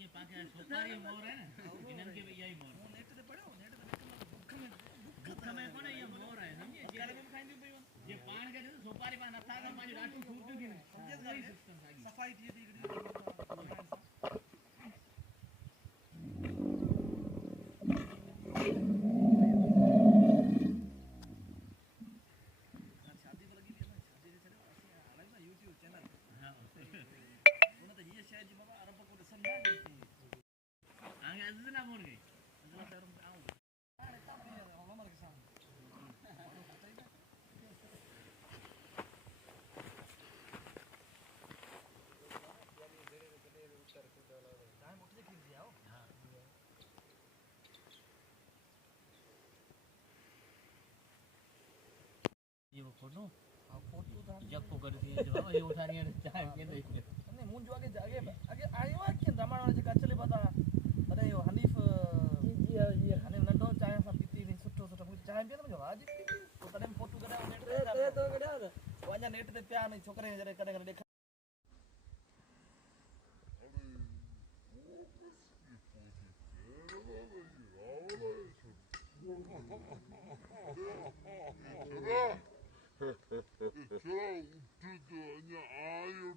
ये पाके सोपारी मोर है ना इनन के यही मोर नेट ते पड़ो नेट ते भूख में कोन ये मोर है समझे जे करे में खाइंदी भाई ये पान के सोपारी पान नथा का माजी डाटू फूट दी सफाई थी दी शादी को लगी थी शादी से अलग ना YouTube चैनल हां उन्हें तो ये शायद बाबा अरब को समझा देती आगे आज ना बोल गई अगला शहर में आऊं अरे काम है ओला मर के सामने टाइम उठ के खींच दिया हो हां ये वो फोटो फोटो था जब को कर दी जो ये उठा रही है चाहे के नहीं मुन जो आगे आगे आयो के दमाण जे कचले पता अरे यो हनीफ ये हनीफ नंडो चाहे सब पीती नहीं सुठो सुठो मुझे चाहे पे मुझे आज तो तने फोटो करा नेट ते तो कड़ा वञा नेट ते पिया नहीं छोकरे जरे कदे कदे देख Chao, tudo,